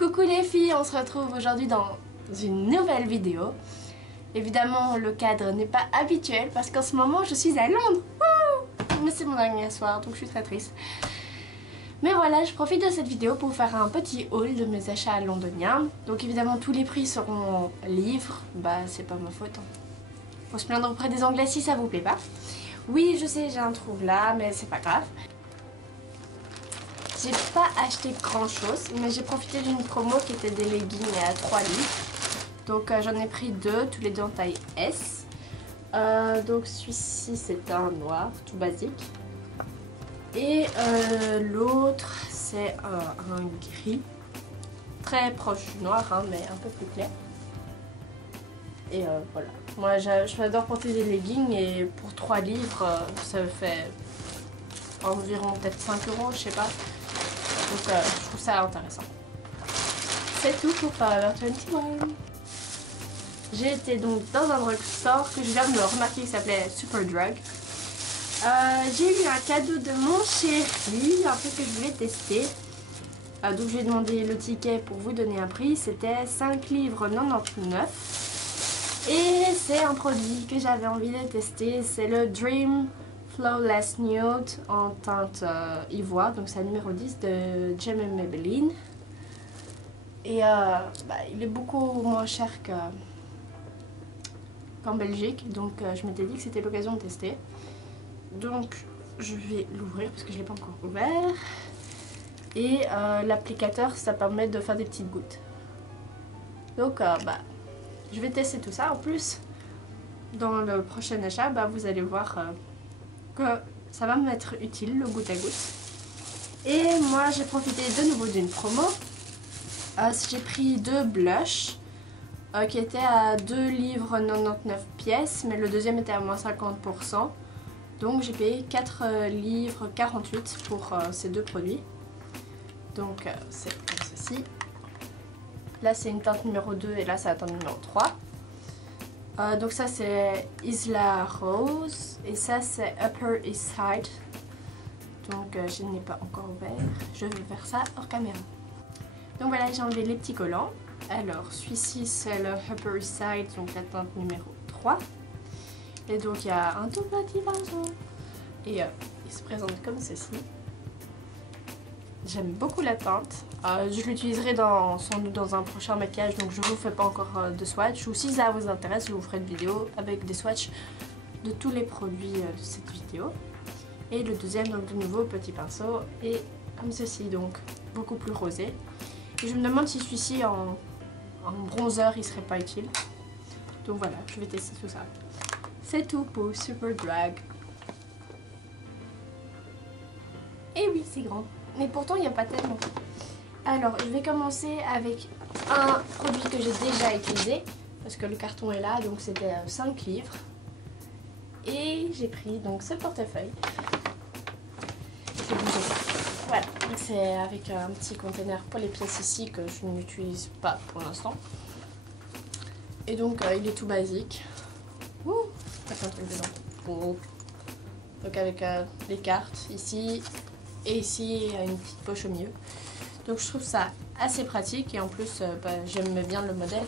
Coucou les filles, on se retrouve aujourd'hui dans une nouvelle vidéo. Évidemment le cadre n'est pas habituel parce qu'en ce moment je suis à Londres. Wouh, mais c'est mon dernier soir donc je suis très triste. Mais voilà, je profite de cette vidéo pour faire un petit haul de mes achats londoniens. Donc évidemment tous les prix seront livres, bah c'est pas ma faute. Faut se plaindre auprès des Anglais si ça vous plaît pas. Oui je sais j'ai un trou là mais c'est pas grave. J'ai pas acheté grand chose, mais j'ai profité d'une promo qui était des leggings à 3 livres. Donc j'en ai pris deux, tous les deux en taille S. Donc celui-ci c'est un noir, tout basique. Et l'autre c'est un gris, très proche du noir, hein, mais un peu plus clair. Et voilà, moi j'adore porter des leggings et pour 3 livres ça fait environ peut-être 5 €, je sais pas. Donc je trouve ça intéressant. C'est tout pour Forever 21. J'ai été donc dans un drugstore que je viens de me remarquer qui s'appelait Superdrug. J'ai eu un cadeau de mon chéri, un truc que je voulais tester. Donc j'ai demandé le ticket pour vous donner un prix. C'était 5 livres 99. Et c'est un produit que j'avais envie de tester. C'est le Dream Flawless Nude en teinte ivoire, donc c'est le numéro 10 de Gem & Maybelline. Et il est beaucoup moins cher qu'en Belgique, donc je m'étais dit que c'était l'occasion de tester. Donc je vais l'ouvrir parce que je ne l'ai pas encore ouvert. Et l'applicateur, ça permet de faire des petites gouttes. Donc je vais tester tout ça. En plus, dans le prochain achat, vous allez voir que ça va m'être utile le goutte à goutte. Et moi j'ai profité de nouveau d'une promo. J'ai pris 2 blushs qui étaient à 2 livres 99 pièces, mais le deuxième était à moins 50%. Donc j'ai payé 4 livres 48 pour ces 2 produits. Donc c'est comme ceci. Là c'est une teinte numéro 2 et là c'est la teinte numéro 3. Donc ça c'est Isla Rose et ça c'est Upper East Side. Donc je n'ai pas encore ouvert, je vais faire ça hors caméra. Donc voilà, j'ai enlevé les petits collants. Alors celui-ci c'est le Upper East Side, donc la teinte numéro 3. Et donc il y a un tout petit pinceau. Et il se présente comme ceci. J'aime beaucoup la teinte. Je l'utiliserai sans doute dans un prochain maquillage, donc je ne vous fais pas encore de swatch. Ou si ça vous intéresse, je vous ferai une vidéo avec des swatchs de tous les produits de cette vidéo. Et le deuxième, donc de nouveau, petit pinceau. Et comme ceci, donc beaucoup plus rosé. Et je me demande si celui-ci en bronzer, il serait pas utile. Donc voilà, je vais tester tout ça. C'est tout pour Superdrug. Et oui, c'est grand. Mais pourtant il n'y a pas tellement. Alors je vais commencer avec un produit que j'ai déjà utilisé parce que le carton est là, donc c'était 5 livres. Et j'ai pris donc ce portefeuille. Voilà, c'est avec un petit container pour les pièces ici que je n'utilise pas pour l'instant. Et donc il est tout basique. Ouh, il y a plein de trucs dedans. Oh. Donc avec les cartes ici. Et ici, il y a une petite poche au milieu. Donc je trouve ça assez pratique. Et en plus, j'aime bien le modèle.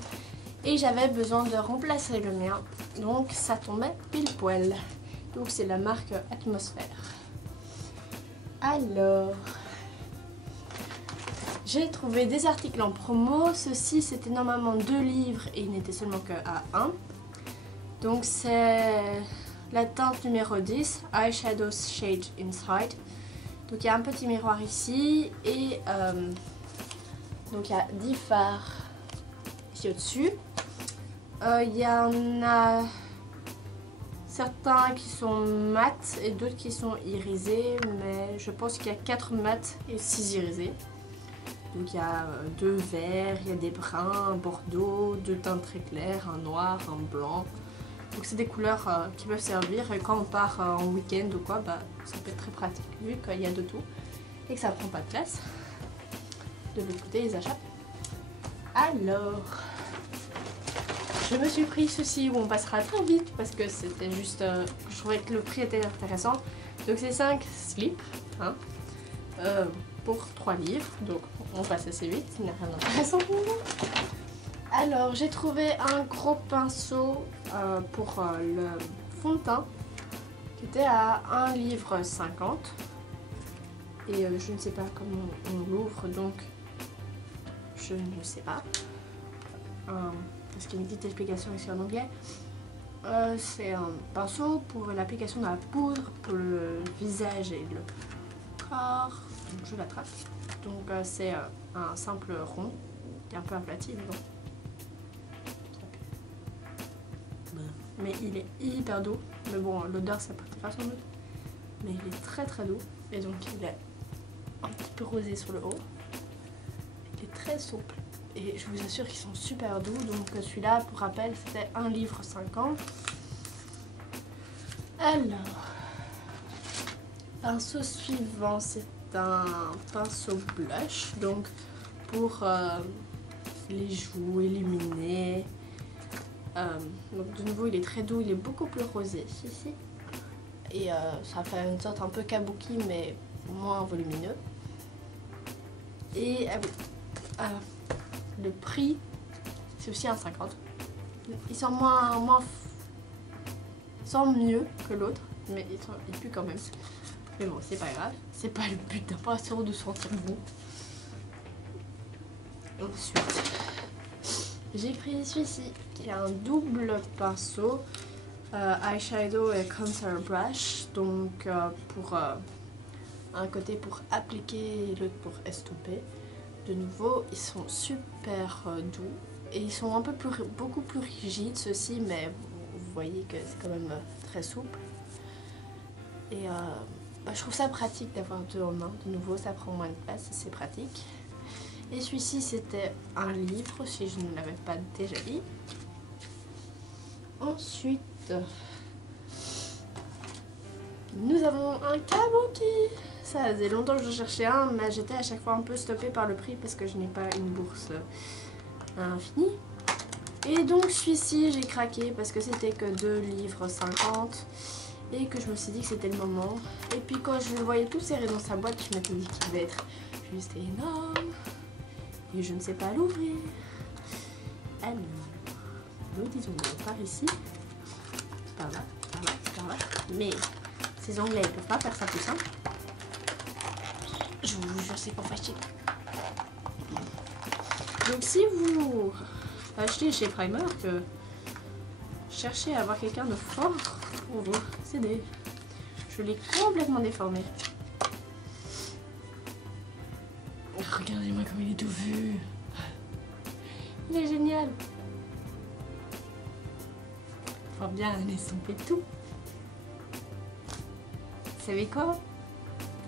Et j'avais besoin de remplacer le mien. Donc ça tombait pile poil. Donc c'est la marque Atmosphère. Alors, j'ai trouvé des articles en promo. Ceci, c'était normalement 2 livres et il n'était seulement que à 1. Donc c'est la teinte numéro 10, Eyeshadow Shade Inside. Donc il y a un petit miroir ici et donc il y a 10 fards ici au-dessus. Il y en a certains qui sont mat et d'autres qui sont irisés, mais je pense qu'il y a 4 mat et 6 irisés. Donc il y a 2 verts, il y a des bruns, un bordeaux, 2 teintes très claires, un noir, un blanc. Donc c'est des couleurs qui peuvent servir et quand on part en week-end ou quoi, ça peut être très pratique vu qu'il y a de tout et que ça prend pas de place. De l'autre côté les achats. Alors, je me suis pris ceci où on passera très vite parce que c'était juste, je trouvais que le prix était intéressant. Donc c'est 5 slips hein, pour 3 livres, donc On passe assez vite, il n'y a rien d'intéressant pour nous. Alors j'ai trouvé un gros pinceau pour le fond de teint qui était à 1,50 livre. Et je ne sais pas comment on l'ouvre, donc je ne sais pas. Parce qu'il y a une petite explication ici en anglais. C'est un pinceau pour l'application de la poudre pour le visage et le corps. Donc je l'attrape. Donc c'est un simple rond qui est un peu aplati, mais bon. Mais il est hyper doux. Mais bon, l'odeur ça partira sans doute. Mais il est très très doux. Et donc il est un petit peu rosé sur le haut. Il est très souple. Et je vous assure qu'ils sont super doux. Donc celui-là, pour rappel, c'était 1,50 livre. Alors, pinceau suivant, c'est un pinceau blush. Donc pour les joues, illuminer. Donc de nouveau, il est très doux. Il est beaucoup plus rosé ici. Et ça fait une sorte un peu kabuki, mais moins volumineux. Et le prix, c'est aussi 1,50. Il sent il sent mieux que l'autre, mais il pue quand même. Mais bon, c'est pas grave. C'est pas le but d'un pinceau de sentir bon. Ensuite, j'ai pris celui-ci, qui est un double pinceau. Eyeshadow et contour brush. Donc pour un côté pour appliquer et l'autre pour estomper. De nouveau, ils sont super doux et ils sont beaucoup plus rigides ceux-ci, mais vous voyez que c'est quand même très souple. Et je trouve ça pratique d'avoir deux en un. De nouveau, ça prend moins de place et c'est pratique. Et celui-ci, c'était 1 livre, si je ne l'avais pas déjà dit. Ensuite, nous avons un kabuki. Ça faisait longtemps que je cherchais un, mais j'étais à chaque fois un peu stoppée par le prix parce que je n'ai pas une bourse infinie. Et donc celui-ci, j'ai craqué parce que c'était que 2,50 livres et que je me suis dit que c'était le moment. Et puis quand je le voyais tout serré dans sa boîte, je m'étais dit qu'il devait être juste énorme. Et je ne sais pas l'ouvrir. Alors, nous disons-le par ici. Par là, par là, par là. Mais ces Anglais, ils ne peuvent pas faire ça plus simple. Je vous jure, c'est pas facile. Donc si vous achetez chez Primark, cherchez à avoir quelqu'un de fort pour vous aider. Je l'ai complètement déformé. Regardez-moi comme il est tout vu. Il est génial. Faut bien estomper tout. Vous savez quoi?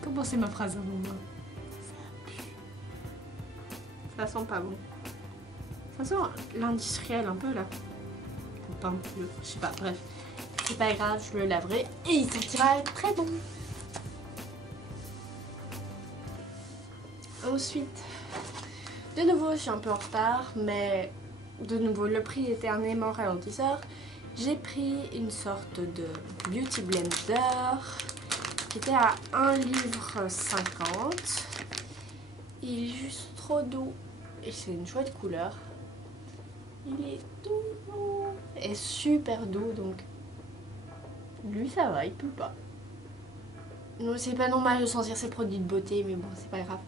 Commencez ma phrase à moi. Ça sent pas bon. Ça sent l'industriel un peu là. Le pain bleu, je sais pas, bref. C'est pas grave, je le laverai et il sentira très bon. Ensuite, de nouveau, je suis un peu en retard, mais de nouveau, le prix était un aimant ralentisseur. J'ai pris une sorte de Beauty Blender qui était à 1,50 livre. Il est juste trop doux et c'est une chouette couleur. Il est doux et super doux, donc lui ça va, il pue pas. Non, c'est pas normal de sentir ses produits de beauté, mais bon, c'est pas grave.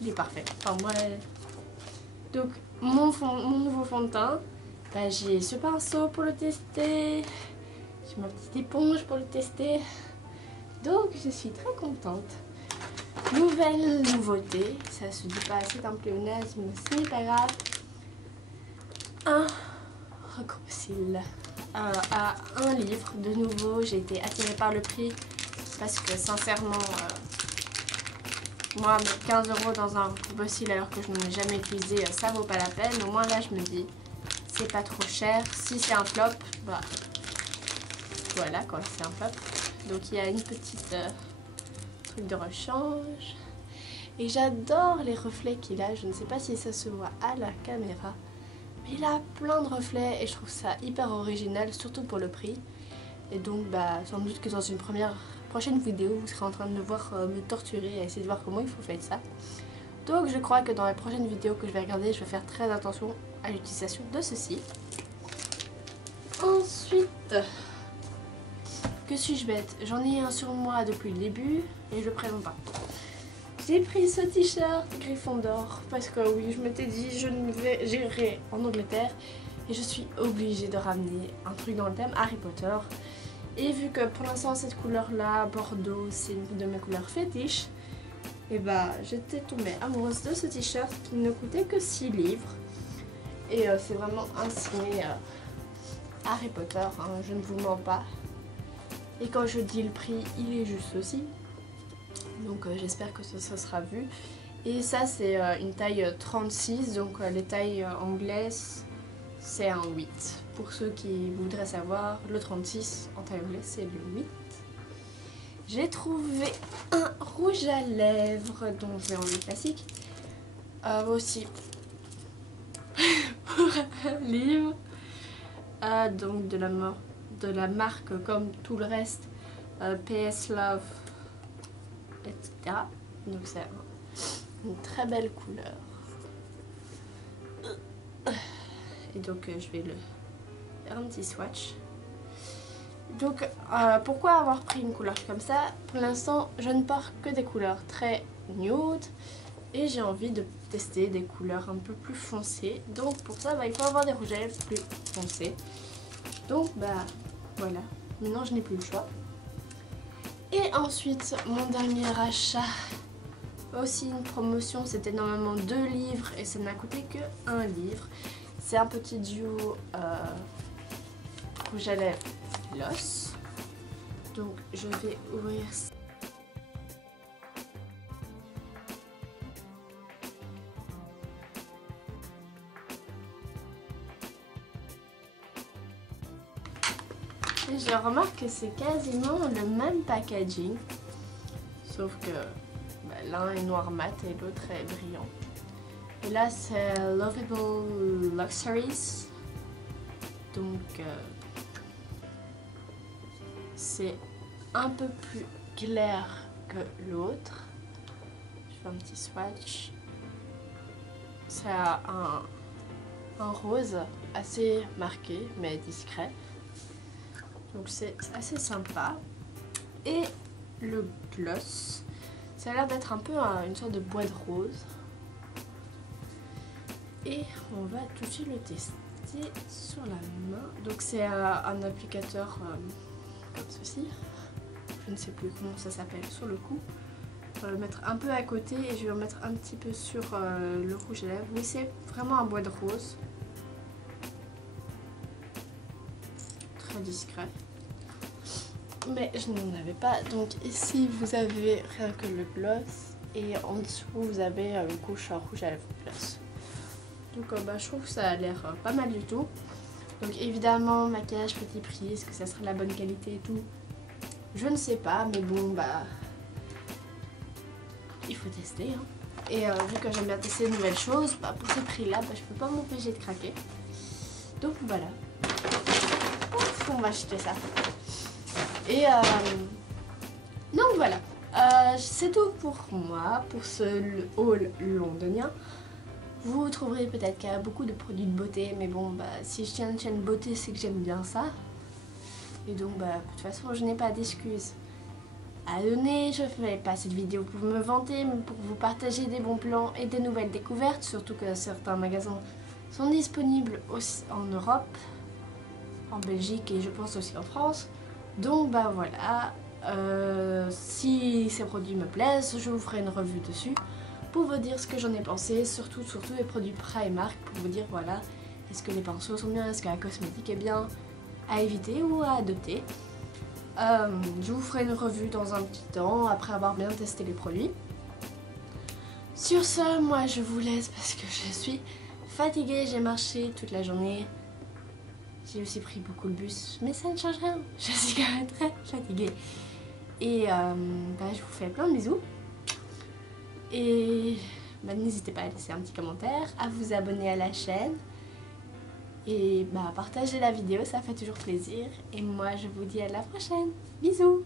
Il est parfait. Enfin, moi, donc mon nouveau fond de teint, j'ai ce pinceau pour le tester. J'ai ma petite éponge pour le tester. Donc je suis très contente. Nouvelle nouveauté, ça se dit pas assez d'un pléonasme, mais ce n'est pas grave. Un recours-cils à 1 livre. De nouveau, j'ai été attirée par le prix parce que sincèrement, moi, mettre 15 € dans un recours-cils alors que je n'en ai jamais utilisé, ça vaut pas la peine. Au moins là, je me dis, c'est pas trop cher. Si c'est un flop, bah voilà quoi, c'est un flop. Donc il y a une petite truc de rechange. Et j'adore les reflets qu'il a. Je ne sais pas si ça se voit à la caméra. Mais il a plein de reflets et je trouve ça hyper original, surtout pour le prix. Et donc sans doute que dans une prochaine vidéo, vous serez en train de me voir me torturer et essayer de voir comment il faut faire ça. Donc je crois que dans les prochaines vidéos que je vais regarder, je vais faire très attention à l'utilisation de ceci. Ensuite, que suis-je bête? J'en ai un sur moi depuis le début et je le présente pas. J'ai pris ce t-shirt Gryffondor parce que oui, je m'étais dit j'irai en Angleterre et je suis obligée de ramener un truc dans le thème Harry Potter. Et vu que pour l'instant cette couleur là, Bordeaux, c'est une de mes couleurs fétiches, et bah j'étais tombée amoureuse de ce t-shirt qui ne coûtait que 6 livres. Et c'est vraiment un signé Harry Potter, hein, je ne vous mens pas. Et quand je dis le prix, il est juste aussi. Donc j'espère que ça sera vu. Et ça c'est une taille 36, donc les tailles anglaises c'est un 8. Pour ceux qui voudraient savoir, le 36 en taille anglaise c'est le 8. J'ai trouvé un rouge à lèvres dont j'ai envie classique. Aussi pour un livre. Donc de la marque comme tout le reste, PS Love, etc. Donc c'est une très belle couleur. Et donc je vais le faire un petit swatch. Donc pourquoi avoir pris une couleur comme ça? Pour l'instant je ne porte que des couleurs très nude et j'ai envie de tester des couleurs un peu plus foncées. Donc pour ça il faut avoir des rouges à lèvres plus foncés. Donc bah voilà, maintenant je n'ai plus le choix. Et ensuite mon dernier achat, aussi une promotion, c'était normalement 2 livres et ça n'a coûté que 1 livre. C'est un petit duo rouge à lèvres gloss. Donc je vais ouvrir ça. Et je remarque que c'est quasiment le même packaging, sauf que bah, l'un est noir mat et l'autre est brillant. Et là c'est Lovable Luxuries, donc c'est un peu plus clair que l'autre. Je fais un petit swatch. C'est un rose assez marqué mais discret. Donc c'est assez sympa. Et le gloss, ça a l'air d'être un peu une sorte de bois de rose. Et on va tout de suite le tester sur la main. Donc c'est un applicateur comme ceci. Je ne sais plus comment ça s'appelle sur le coup. Je vais le mettre un peu à côté et je vais le mettre un petit peu sur le rouge à lèvres. Oui, c'est vraiment un bois de rose. Très discret. Mais je n'en avais pas. Donc ici vous avez rien que le gloss. Et en dessous vous avez une couche rouge à lèvres gloss. Donc bah, je trouve que ça a l'air pas mal du tout. Donc évidemment maquillage petit prix, est-ce que ça sera la bonne qualité et tout, je ne sais pas, mais bon bah il faut tester hein. Et vu que j'aime bien tester de nouvelles choses, bah, pour ces prix là bah, je peux pas m'empêcher de craquer. Donc voilà. Ouf, on va acheter ça. Et donc voilà. C'est tout pour moi, pour ce haul londonien. Vous trouverez peut-être qu'il y a beaucoup de produits de beauté, mais bon, bah, si je tiens une chaîne beauté, c'est que j'aime bien ça. Et donc, bah, de toute façon, je n'ai pas d'excuses à donner. Je ne fais pas cette vidéo pour me vanter, mais pour vous partager des bons plans et des nouvelles découvertes. Surtout que certains magasins sont disponibles aussi en Europe, en Belgique et je pense aussi en France. Donc, bah voilà. Si ces produits me plaisent, je vous ferai une revue dessus pour vous dire ce que j'en ai pensé, surtout les produits Primark, pour vous dire voilà, est-ce que les pinceaux sont bien, est-ce que la cosmétique est bien à éviter ou à adopter. Je vous ferai une revue dans un petit temps après avoir bien testé les produits. Sur ce, moi je vous laisse parce que je suis fatiguée, j'ai marché toute la journée. J'ai aussi pris beaucoup le bus, mais ça ne change rien, je suis quand même très fatiguée. Et bah, je vous fais plein de bisous. Et bah, n'hésitez pas à laisser un petit commentaire, à vous abonner à la chaîne. Et bah, partager la vidéo, ça fait toujours plaisir. Et moi, je vous dis à la prochaine. Bisous!